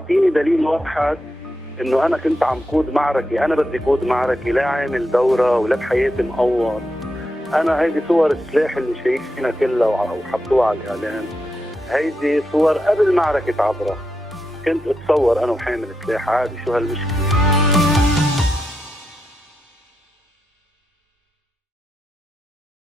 اعطيني دليل واحد انه انا كنت عم قود معركه، انا بدي قود معركه، لا عامل دوره ولا بحياتي مقوض. انا هيدي صور السلاح اللي شايفينها كلها وحطوها على الاعلام، هيدي صور قبل معركه عبره. كنت اتصور انا وحامل سلاح عادي، شو هالمشكله؟